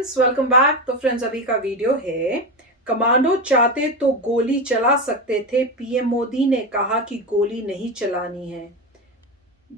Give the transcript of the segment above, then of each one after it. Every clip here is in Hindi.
Friends, welcome back. तो फ्रेंड्स, अभी का वीडियो है, कमांडो चाहते तो गोली चला सकते थे, पीएम मोदी ने कहा कि गोली नहीं चलानी है।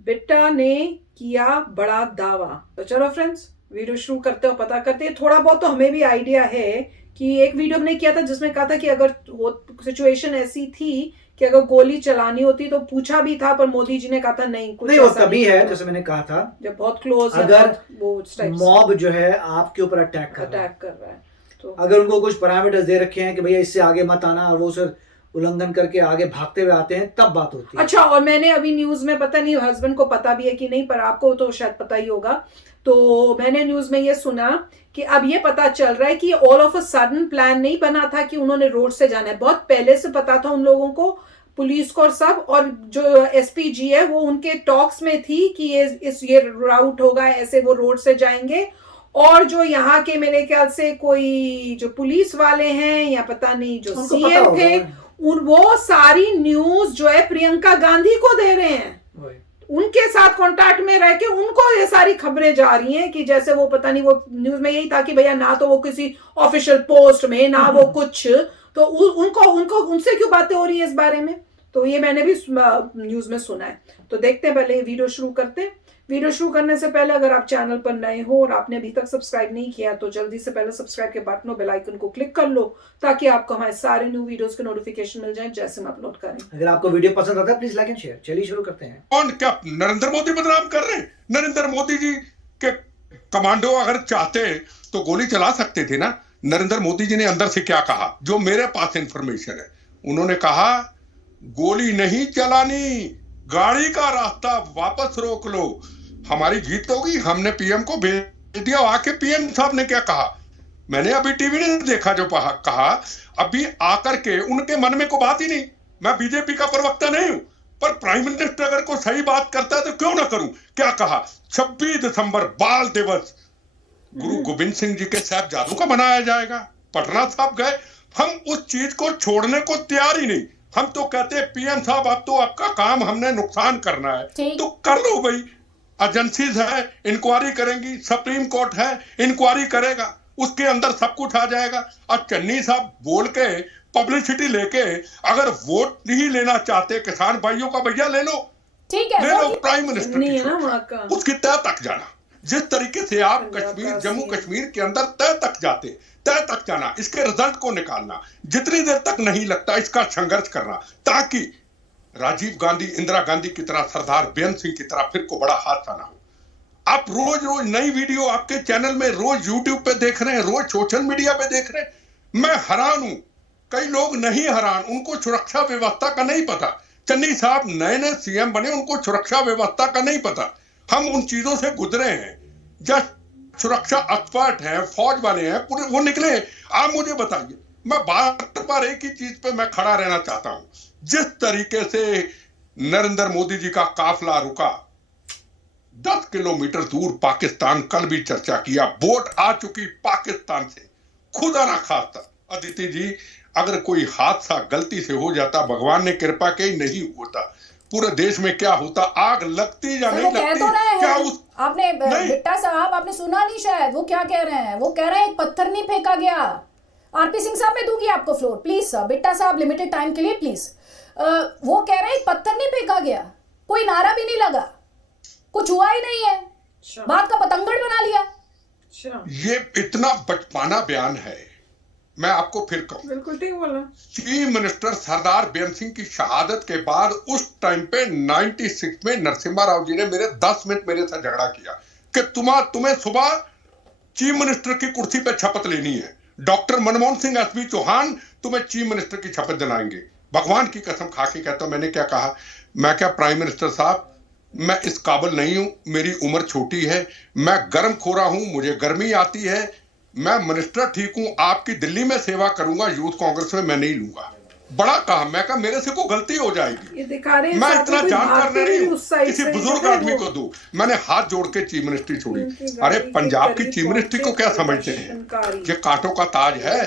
बिट्टा ने किया बड़ा दावा। तो चलो फ्रेंड्स, वीडियो शुरू करते हो, पता करते हैं। थोड़ा बहुत तो हमें भी आइडिया है कि एक वीडियो हमने किया था जिसमें कहा था कि अगर वो सिचुएशन ऐसी थी कि अगर गोली चलानी होती तो पूछा भी था, पर मोदी जी ने कहा था नहीं, कुछ नहीं, वो ऐसा तभी नहीं है जैसे मैंने कहा था, जब बहुत क्लोज अगर वो मॉब जो है आपके ऊपर अटैक कर रहा है, तो अगर उनको कुछ पैरामीटर्स दे रखे हैं कि भैया इससे आगे मत आना, और वो सर उल्लंघन करके आगे भागते हुए आते हैं, तब बात होती है। अच्छा, और मैंने अभी न्यूज में, पता नहीं हस्बैंड को पता भी है कि नहीं, पर आपको तो शायद पता ही होगा, तो मैंने न्यूज में ये सुना कि अब ये पता चल रहा है कि all of a sudden plan नहीं बना था कि उन्होंने रोड से जाना है। बहुत पहले से पता था उन लोगों को, पुलिस को और सब, और जो एसपीजी है वो उनके टॉक्स में थी कि ये राउट होगा, ऐसे वो रोड से जाएंगे। और जो यहाँ के मेरे ख्याल से कोई जो पुलिस वाले हैं या पता नहीं जो सीएम थे, वो सारी न्यूज जो है प्रियंका गांधी को दे रहे हैं, उनके साथ कांटेक्ट में रह के उनको ये सारी खबरें जा रही हैं कि जैसे वो पता नहीं, वो न्यूज में यही था कि भैया ना तो वो किसी ऑफिशियल पोस्ट में, ना वो कुछ, तो उनको उनसे क्यों बातें हो रही है इस बारे में। तो ये मैंने भी न्यूज में सुना है। तो देखते हैं, पहले वीडियो शुरू करते हैं। वीडियो शुरू करने से पहले अगर आप चैनल पर नए हो और आपने अभी तक सब्सक्राइब नहीं किया तो जल्दी से पहले सब्सक्राइब के बटन और बेल आइकन को क्लिक कर लो, ताकि आपको हमारे सारे न्यू वीडियोस के नोटिफिकेशन मिल जाए जैसे हम अपलोड करें। अगर आपको वीडियो पसंद आता है प्लीज लाइक एंड शेयर। चलिए शुरू करते हैं। कौन क्या नरेंद्र मोदी बदनाम कर रहे हैं? नरेंद्र मोदी जी के कमांडो अगर चाहते तो गोली चला सकते थे ना। नरेंद्र मोदी जी ने अंदर से क्या कहा, जो मेरे पास इंफॉर्मेशन है, उन्होंने कहा गोली नहीं चलानी, गाड़ी का रास्ता वापस रोक लो, हमारी जीत होगी। हमने पीएम को भेज दिया। आके पीएम साहब ने क्या कहा, मैंने अभी टीवी नहीं देखा, जो कहा अभी आकर के उनके मन में कोई बात ही नहीं। मैं बीजेपी का प्रवक्ता नहीं हूं, पर प्राइम मिनिस्टर अगर कोई सही बात करता है तो क्यों ना करूं। क्या कहा, 26 दिसंबर बाल दिवस गुरु गोविंद सिंह जी के साहबजादों का मनाया जाएगा। पटना साहब गए, हम उस चीज को छोड़ने को तैयार ही नहीं। हम तो कहते हैं पीएम साहब अब तो आपका काम हमने नुकसान करना है तो कर लो भाई। एजेंसीज है, इंक्वायरी करेंगी, सुप्रीम कोर्ट है, इंक्वायरी करेगा, उसके अंदर सब कुछ आ जाएगा। और चन्नी साहब बोल के पब्लिसिटी लेके अगर वोट नहीं लेना चाहते किसान भाइयों का, भैया ले लो, ठीक है, ले लो प्राइम मिनिस्टर की, उसकी तय तक जाना। जिस तरीके से आप कश्मीर, जम्मू कश्मीर के अंदर तय तक जाते, तय तक जाना, इसके रिजल्ट को निकालना, जितनी देर तक नहीं लगता इसका संघर्ष करना, ताकि राजीव गांधी, इंदिरा गांधी की तरह, सरदार बेअंत सिंह की तरह फिर को बड़ा हादसा ना हो। आप रोज रोज नई वीडियो आपके चैनल में, रोज यूट्यूब पे देख रहे हैं, रोज सोशल मीडिया पे देख रहे हैं। मैं हैरान हूं, कई लोग नहीं हैरान, उनको सुरक्षा व्यवस्था का नहीं पता। चन्नी साहब नए नए सीएम बने, उनको सुरक्षा व्यवस्था का नहीं पता। हम उन चीजों से गुजरे हैं, जब सुरक्षा एक्सपर्ट हैं, फौज वाले हैं, पूरे वो निकले। आप मुझे बताइए, मैं बार बार एक ही चीज पे मैं खड़ा रहना चाहता हूं, जिस तरीके से नरेंद्र मोदी जी का काफला रुका 10 किलोमीटर दूर पाकिस्तान, कल भी चर्चा किया, बोट आ चुकी पाकिस्तान से, खुदा ना खास्ता अदिति जी अगर कोई हादसा गलती से हो जाता, भगवान ने कृपा की नहीं होता, पूरे देश में क्या होता, आग लगती या नहीं लगती। तो क्या उस आपने बिट्टा साहब, आपने सुना नहीं शायद, वो क्या कह रहे हैं, वो कह रहे हैं एक पत्थर नहीं फेंका गया। आरपी सिंह साहब, मैं दूंगी आपको फ्लोर प्लीज सर, बिट्टा साहब लिमिटेड टाइम के लिए प्लीज। वो कह रहे हैं एक पत्थर नहीं फेंका गया, कोई नारा भी नहीं लगा, कुछ हुआ ही नहीं है, बात का पतंगड़ बना लिया। ये इतना बचकाना बयान है। मैं आपको फिर कहूं, बिल्कुल ठीक बोला। चीफ मिनिस्टर सरदार बेअंत सिंह की शहादत के बाद उस टाइम पे 96 में नरसिम्हा राव जी ने 10 मिनट मेरे साथ झगड़ा किया कि तुम्हें सुबह चीफ मिनिस्टर की कुर्सी पे शपथ लेनी है। डॉक्टर मनमोहन सिंह, एसपी चौहान तुम्हें चीफ मिनिस्टर की शपथ दिलाएंगे। भगवान की कसम खा के कहता हूं, मैंने क्या कहा, मैं क्या प्राइम मिनिस्टर साहब, मैं इस काबिल नहीं हूं, मेरी उम्र छोटी है, मैं गर्म खोरा हूं, मुझे गर्मी आती है, मैं मिनिस्टर ठीक हूं, आपकी दिल्ली में सेवा करूंगा, यूथ कांग्रेस में मैं नहीं लूंगा। बड़ा कहा, मैं कहा मेरे से को गलती हो जाएगी, मैं इतना जानकार नहीं हूं, किसी बुजुर्ग आदमी को दूं। मैंने हाथ जोड़ के चीफ मिनिस्ट्री छोड़ी। अरे पंजाब की चीफ मिनिस्ट्री को क्या समझते हैं, ये कांटों का ताज है।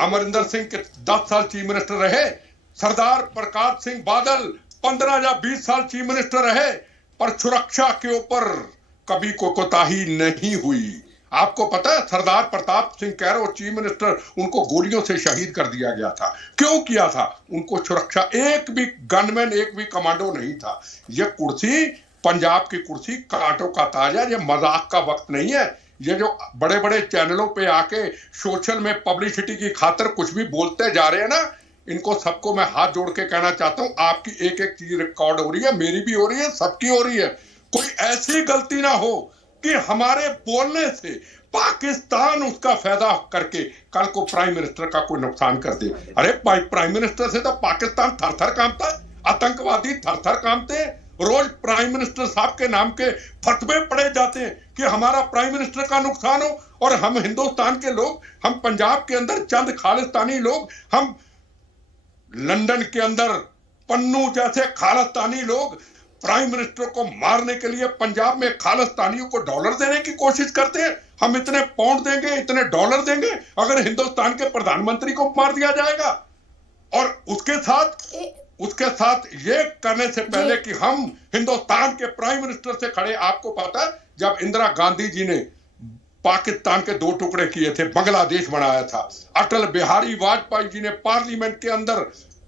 अमरिंदर सिंह के 10 साल चीफ मिनिस्टर रहे, सरदार प्रकाश सिंह बादल 15 या 20 साल चीफ मिनिस्टर रहे, पर सुरक्षा के ऊपर कभी कोताही नहीं हुई। आपको पता है सरदार प्रताप सिंह कैरो चीफ मिनिस्टर, उनको गोलियों से शहीद कर दिया गया था। क्यों किया था? उनको सुरक्षा, एक भी गनमैन, एक भी कमांडो नहीं था। ये कुर्सी, पंजाब की कुर्सी कांटों का ताज है। ये मजाक का वक्त नहीं है। ये जो बड़े बड़े चैनलों पे आके सोशल में पब्लिसिटी की खातिर कुछ भी बोलते जा रहे हैं ना, इनको सबको मैं हाथ जोड़ के कहना चाहता हूं, आपकी एक एक चीज रिकॉर्ड हो रही है, मेरी भी हो रही है, सबकी हो रही है। कोई ऐसी गलती ना हो कि हमारे बोलने से पाकिस्तान उसका फायदा करके कल को प्राइम मिनिस्टर का कोई नुकसान कर दे। अरे प्राइम मिनिस्टर से तो पाकिस्तान थर थर कांपता है, आतंकवादी थर थर कांपते हैं। रोज प्राइम मिनिस्टर साहब के नाम के फतवे पड़े जाते हैं कि हमारा प्राइम मिनिस्टर का नुकसान हो, और हम हिंदुस्तान के लोग, हम पंजाब के अंदर चंद खालिस्तानी लोग, हम लंदन के अंदर पन्नू जैसे खालिस्तानी लोग प्राइम मिनिस्टर को मारने के लिए पंजाब में खालिस्तानियों को डॉलर देने की कोशिश करते हैं। हम इतने पाउंड देंगे, इतने डॉलर देंगे अगर हिंदुस्तान के प्रधानमंत्री को मार दिया जाएगा। और उसके साथ ये करने से पहले कि हम हिंदुस्तान के प्राइम मिनिस्टर से खड़े, आपको पता है जब इंदिरा गांधी जी ने पाकिस्तान के 2 टुकड़े किए थे, बांग्लादेश बनाया था, अटल बिहारी वाजपेयी जी ने पार्लियामेंट के अंदर,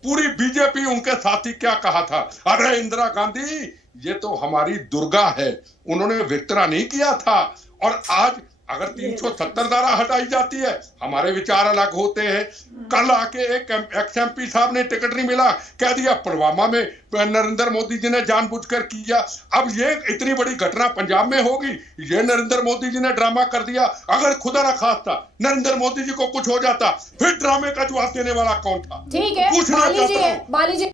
पूरी बीजेपी उनके साथी क्या कहा था? अरे इंदिरा गांधी ये तो हमारी दुर्गा है, उन्होंने वितरण नहीं किया था। और आज अगर 370 धारा हटाई जाती है, हमारे विचार अलग होते हैं। कल आके एक एक्स-एमपी साहब ने टिकट नहीं मिला, कह दिया पुलवामा में नरेंद्र मोदी जी ने जानबूझकर किया। अब ये इतनी बड़ी घटना पंजाब में होगी, ये नरेंद्र मोदी जी ने ड्रामा कर दिया। अगर खुदा न खास्ता नरेंद्र मोदी जी को कुछ हो जाता, फिर ड्रामे का जवाब देने वाला कौन था? ठीक है, बाली जी।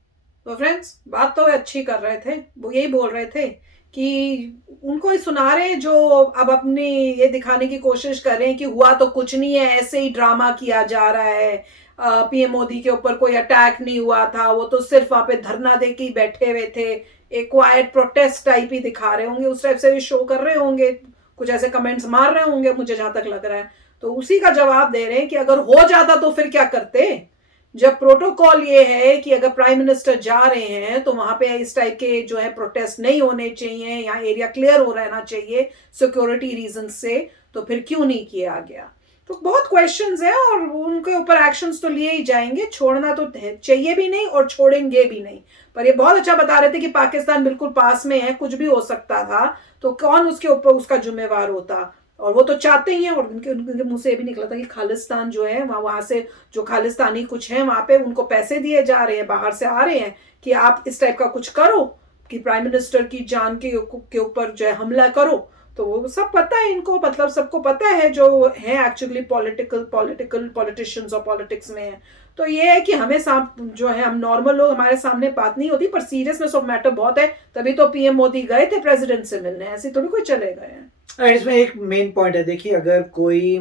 तो फ्रेंड्स, बात तो अच्छी कर रहे थे, वो यही बोल रहे थे कि उनको ही सुना रहे हैं जो अब अपनी ये दिखाने की कोशिश कर रहे हैं कि हुआ तो कुछ नहीं है, ऐसे ही ड्रामा किया जा रहा है, पीएम मोदी के ऊपर कोई अटैक नहीं हुआ था, वो तो सिर्फ वहां पे धरना दे के बैठे हुए थे, एक क्वाइट प्रोटेस्ट टाइप ही दिखा रहे होंगे, उस टाइप से भी शो कर रहे होंगे, कुछ ऐसे कमेंट्स मार रहे होंगे, मुझे जहां तक लग रहा है। तो उसी का जवाब दे रहे हैं कि अगर हो जाता तो फिर क्या करते। जब प्रोटोकॉल ये है कि अगर प्राइम मिनिस्टर जा रहे हैं तो वहां पे इस टाइप के जो है प्रोटेस्ट नहीं होने चाहिए, यहाँ एरिया क्लियर हो रहना चाहिए सिक्योरिटी रीजन से, तो फिर क्यों नहीं किया गया? तो बहुत क्वेश्चंस हैं और उनके ऊपर एक्शंस तो लिए ही जाएंगे, छोड़ना तो चाहिए भी नहीं और छोड़ेंगे भी नहीं। पर ये बहुत अच्छा बता रहे थे कि पाकिस्तान बिल्कुल पास में है, कुछ भी हो सकता था, तो कौन उसके ऊपर उसका जिम्मेवार होता? और वो तो चाहते ही हैं, और उनके मुंह से ये भी निकला था कि खालिस्तान जो है वहां से जो खालिस्तानी कुछ है वहां पे उनको पैसे दिए जा रहे हैं, बाहर से आ रहे हैं कि आप इस टाइप का कुछ करो कि प्राइम मिनिस्टर की जान के ऊपर जो है हमला करो। तो वो सब पता है इनको, मतलब सबको पता है जो है एक्चुअली पॉलिटिशियंस और पॉलिटिक्स में है। तो ये है कि हमें जो है हम नॉर्मल लोग, हमारे सामने बात नहीं होती, पर सीरियसनेस ऑफ मैटर बहुत है, तभी तो पीएम मोदी गए थे प्रेसिडेंट से मिलने, ऐसे थोड़ी कोई चले गए हैं। इसमें एक मेन पॉइंट है, देखिए अगर कोई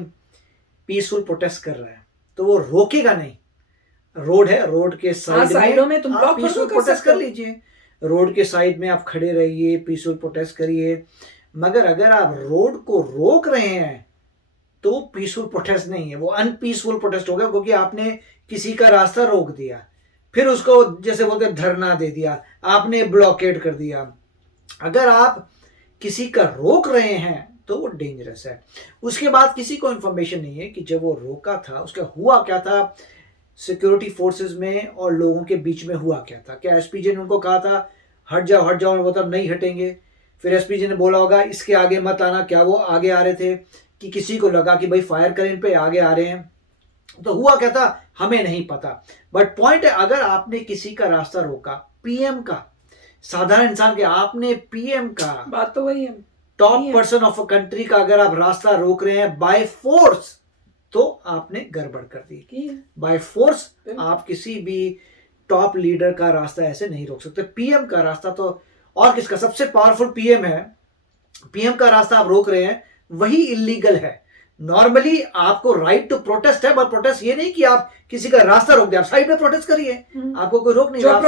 पीसफुल प्रोटेस्ट कर रहा है तो वो रोकेगा नहीं। रोड है, रोड के साइडों में तुम ब्लॉक पीसफुल प्रोटेस्ट कर लीजिए, रोड के साइड में आप खड़े रहिए, पीसफुल प्रोटेस्ट करिए। मगर अगर आप रोड को रोक रहे हैं तो पीसफुल प्रोटेस्ट नहीं है, वो अनपीसफुल प्रोटेस्ट होगा, क्योंकि आपने किसी का रास्ता रोक दिया, फिर उसको जैसे बोलते हैं धरना दे दिया, आपने ब्लॉकेड कर दिया। अगर आप किसी का रोक रहे हैं तो वो डेंजरस है। उसके बाद किसी को इंफॉर्मेशन नहीं है कि जब वो रोका था उसका हुआ क्या था, सिक्योरिटी फोर्सेस में और लोगों के बीच में हुआ क्या था। क्या एसपीजी ने उनको कहा था हट जाओ, वो तब नहीं हटेंगे, फिर एसपीजी ने बोला होगा इसके आगे मत आना, क्या वो आगे आ रहे थे कि किसी को लगा कि भाई फायर करें इन पे, आगे आ रहे हैं? तो हुआ क्या था हमें नहीं पता। बट पॉइंट है, अगर आपने किसी का रास्ता रोका, पीएम का, साधारण इंसान के, आपने पीएम का, बात तो वही है, top person of a country का अगर आप रास्ता रोक रहे हैं बाय फोर्स, तो आपने गड़बड़ कर दी। बाय फोर्स आप किसी भी टॉप लीडर का रास्ता ऐसे नहीं रोक सकते। पीएम का रास्ता तो, और किसका, सबसे पावरफुल पीएम है, पीएम का रास्ता आप रोक रहे हैं, वही इलीगल है। नॉर्मली आपको राइट टू प्रोटेस्ट है, बट प्रोटेस्ट ये नहीं कि आप किसी का रास्ता रोक दे, आप साइड में प्रोटेस्ट करिए, आपको कोई रोक नहीं, आप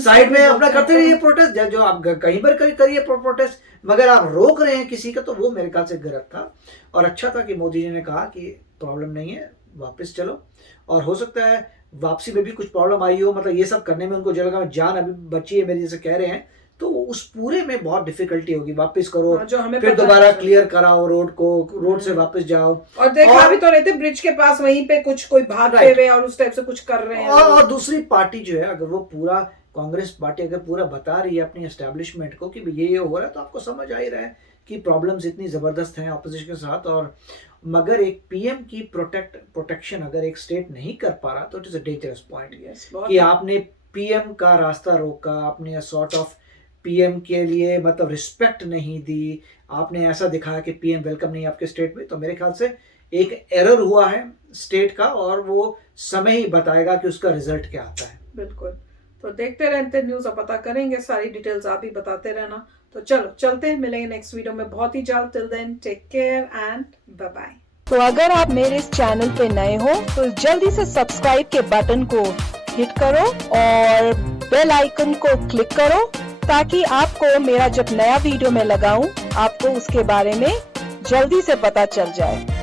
साइड में अपना करते रहिए प्रोटेस्ट, जो आप कहीं पर करिए प्रोटेस्ट। मगर आप रोक रहे हैं किसी का, तो वो मेरे ख्याल से गलत था। और अच्छा था कि मोदी जी ने कहा कि प्रॉब्लम नहीं है, वापस चलो। और हो सकता है वापसी में भी कुछ प्रॉब्लम आई हो, मतलब ये सब करने में उनको जगह में जान अभी बची है मेरी, जैसे कह रहे हैं, तो उस पूरे में बहुत डिफिकल्टी होगी। वापस करो, जो हमें फिर दोबारा क्लियर कराओ रोड को, रोड से वापस जाओ। और देखा भी तो रहते ब्रिज के पास वहीं पे कुछ कोई भागते हुए और उस टाइप से कुछ कर रहे हैं। और दूसरी पार्टी जो है, अगर वो पूरा कांग्रेस पार्टी अगर पूरा बता रही है अपनी एस्टेब्लिशमेंट को कि ये हो रहा है, तो आपको समझ आ ही रहा है कि प्रॉब्लम्स इतनी जबरदस्त हैं ऑपोजिशन के साथ। और मगर एक पीएम की प्रोटेक्शन अगर एक स्टेट नहीं कर पा रहा तो it is a dangerous point कि आपने पीएम का रास्ता रोका, आपने सॉर्ट ऑफ पीएम के लिए मतलब रिस्पेक्ट नहीं दी, आपने ऐसा दिखाया कि पीएम वेलकम नहीं आपके स्टेट में। तो मेरे ख्याल से एक एरर हुआ है स्टेट का, और वो समय ही बताएगा कि उसका रिजल्ट क्या आता है। बिल्कुल, तो देखते रहते न्यूज और पता करेंगे, सारी डिटेल्स आप भी बताते रहना। तो चलो चलते हैं, मिलेंगे नेक्स्ट वीडियो में बहुत ही जल्द। Till then take care and bye bye. तो अगर आप मेरे इस चैनल पे नए हो तो जल्दी से सब्सक्राइब के बटन को हिट करो और बेल आइकन को क्लिक करो, ताकि आपको मेरा जब नया वीडियो मैं लगाऊं आपको उसके बारे में जल्दी से पता चल जाए।